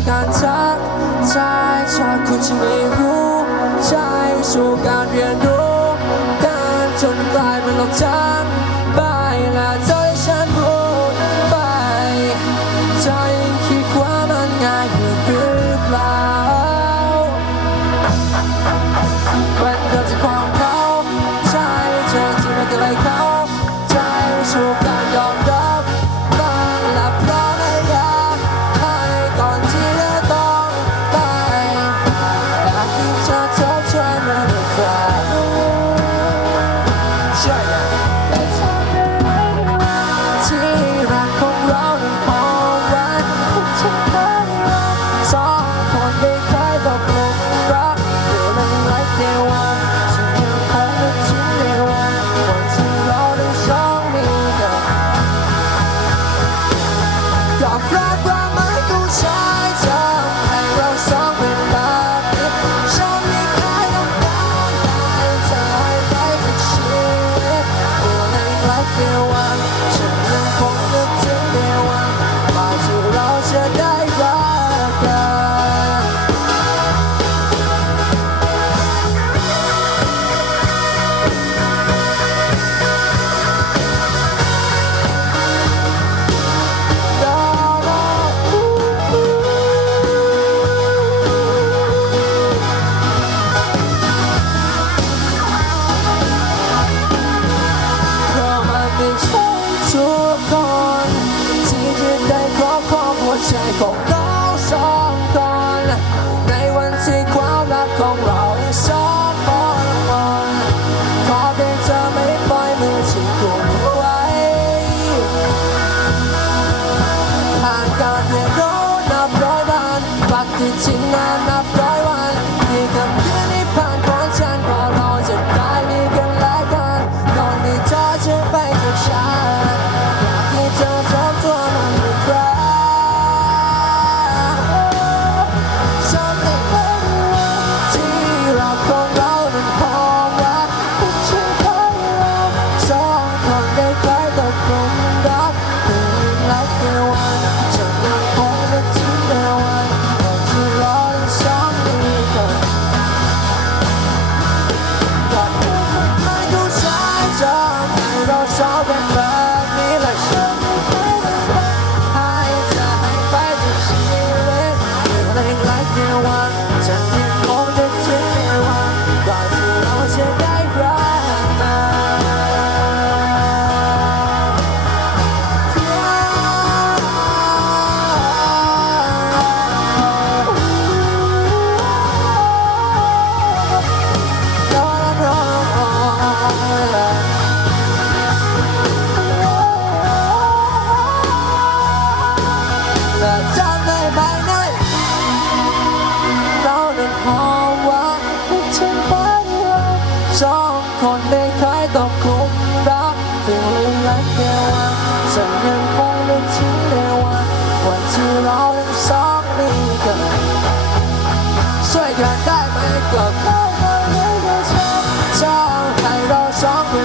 คืการทักทายชาคุณจะไม่รู้ใจสู่การเรียนรู้การจนกลายเป็นหลอกจำ Your fried คน ที่จะได้ครอบครัวใจของเราสองคนในวันที่ความรักของเราได้สองปนมนขอเพียงเธอไม่ปล่อยมือที่กุมไว้หางการเรียนรู้นับร้อยวันปฏิทินงานา one love.